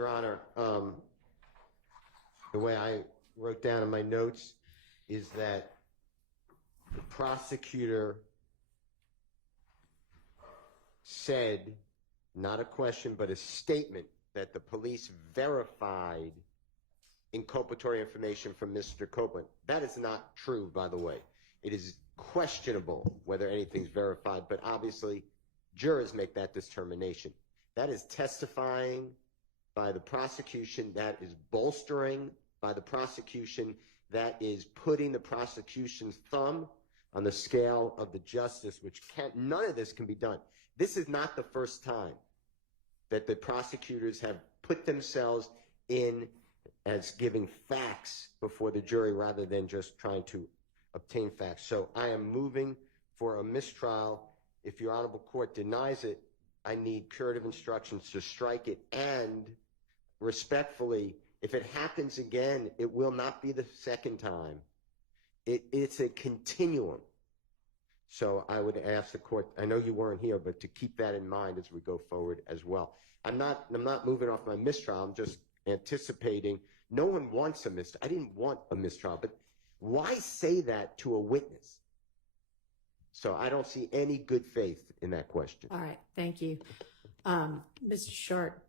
Your Honor, the way I wrote down in my notes is that the prosecutor said, not a question, but a statement, that the police verified inculpatory information from Mr. Copeland. That is not true, by the way. It is questionable whether anything's verified, but obviously jurors make that determination. That is testifying by the prosecution. That is bolstering by the prosecution. That is putting the prosecution's thumb on the scale of the justice, which none of this can be done. This is not the first time that the prosecutors have put themselves in as giving facts before the jury rather than just trying to obtain facts. So I am moving for a mistrial. If your honorable court denies it, I need curative instructions to strike it, and respectfully, if it happens again, it will not be the second time. It's a continuum. So I would ask the court, I know you weren't here, but to keep that in mind as we go forward as well. I'm not moving off my mistrial. I'm just anticipating. No one wants a mistrial. I didn't want a mistrial, but why say that to a witness? So I don't see any good faith in that question. All right, thank you. Mr. Short.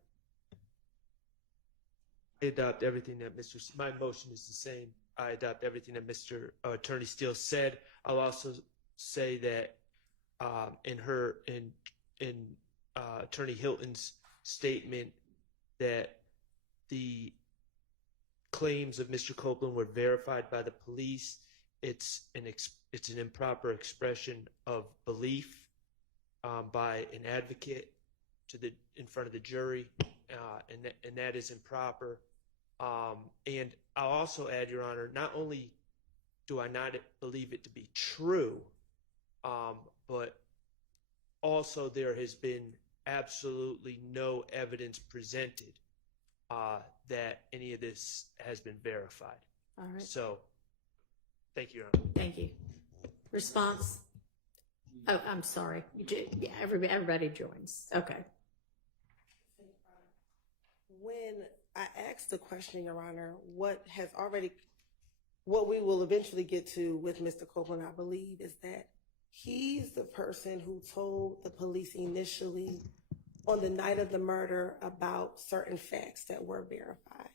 I adopt everything that my motion is the same. I adopt everything that Mr. Attorney Steele said. I'll also say that in Attorney Hylton's statement that the claims of Mr. Copeland were verified by the police, it's an improper expression of belief by an advocate in front of the jury, and that is improper. And I'll also add, Your Honor, not only do I not believe it to be true, but also there has been absolutely no evidence presented that any of this has been verified. All right. So, thank you, Your Honor. Thank you. Response? Oh, I'm sorry. Yeah, everybody joins. Okay. When I asked the question, Your Honor, what we will eventually get to with Mr. Copeland, I believe, is that he's the person who told the police initially on the night of the murder about certain facts that were verified.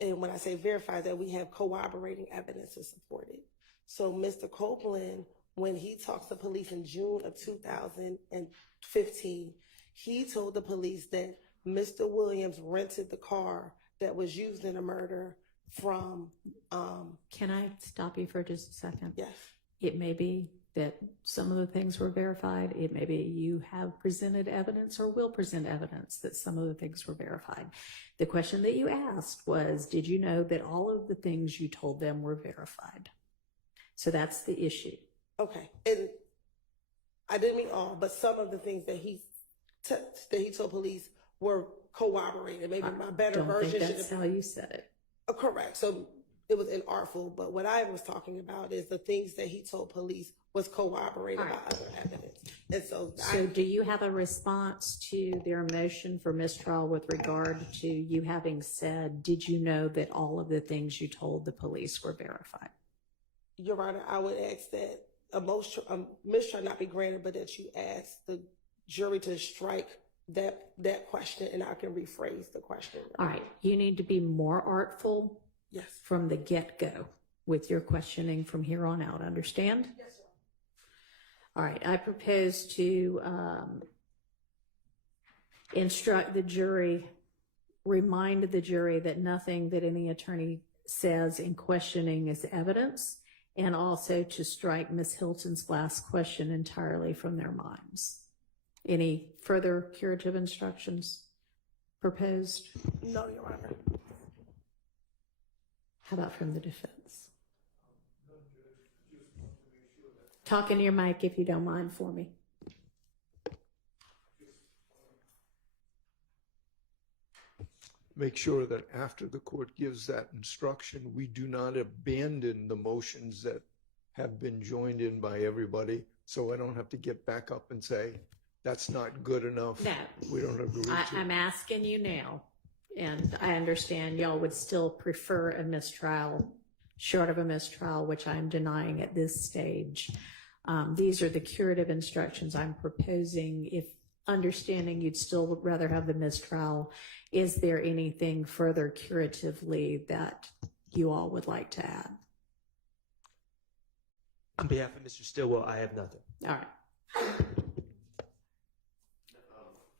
And when I say verified, that we have corroborating evidence to support it. So Mr. Copeland, when he talks to police in June of 2015, he told the police that Mr. Williams rented the car that was used in the murder from... Can I stop you for just a second? Yes. It may be that some of the things were verified. It may be you have presented evidence or will present evidence that some of the things were verified. The question that you asked was, did you know that all of the things you told them were verified? So that's the issue. Okay. And I didn't mean all, but some of the things that he told police were corroborated. Maybe my better version. That's how you said it. Correct. So it was inartful, but what I was talking about is the things that he told police was corroborated by other evidence. And so do you have a response to their motion for mistrial with regard to you having said, did you know that all of the things you told the police were verified? Your Honor, I would ask that a mistrial not be granted, but that you ask the jury to strike that question, and I can rephrase the question. All right. You need to be more artful. Yes. From the get-go with your questioning from here on out. Understand? Yes, sir. All right. I propose to instruct the jury, remind the jury that nothing that any attorney says in questioning is evidence, and also to strike Ms. Hylton's last question entirely from their minds. Any further curative instructions proposed? No, Your Honor. How about from the defense? Talk into your mic if you don't mind for me. Make sure that after the court gives that instruction, we do not abandon the motions that have been joined in by everybody, so I don't have to get back up and say, that's not good enough. No. We don't agree to. I'm asking you now, And I understand y'all would still prefer a mistrial, short of a mistrial, which I'm denying at this stage. These are the curative instructions I'm proposing. If understanding you'd still rather have the mistrial, is there anything further curatively that you all would like to add? On behalf of Mr. Stillwell, I have nothing. All right.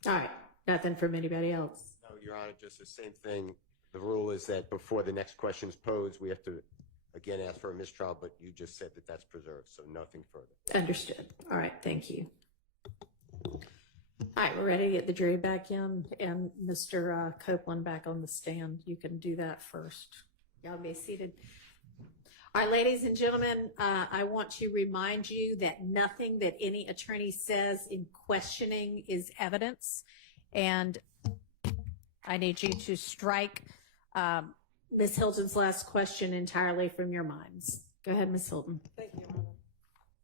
All right. Nothing from anybody else. No, Your Honor, just the same thing. The rule is that before the next question is posed, we have to, again, ask for a mistrial, but you just said that that's preserved, so nothing further. Understood. All right. Thank you. All right. We're ready to get the jury back in and Mr. Copeland back on the stand. You can do that first. Y'all be seated. All right, ladies and gentlemen, I want to remind you that nothing that any attorney says in questioning is evidence. And I need you to strike Ms. Hylton's last question entirely from your minds. Go ahead, Ms. Hylton.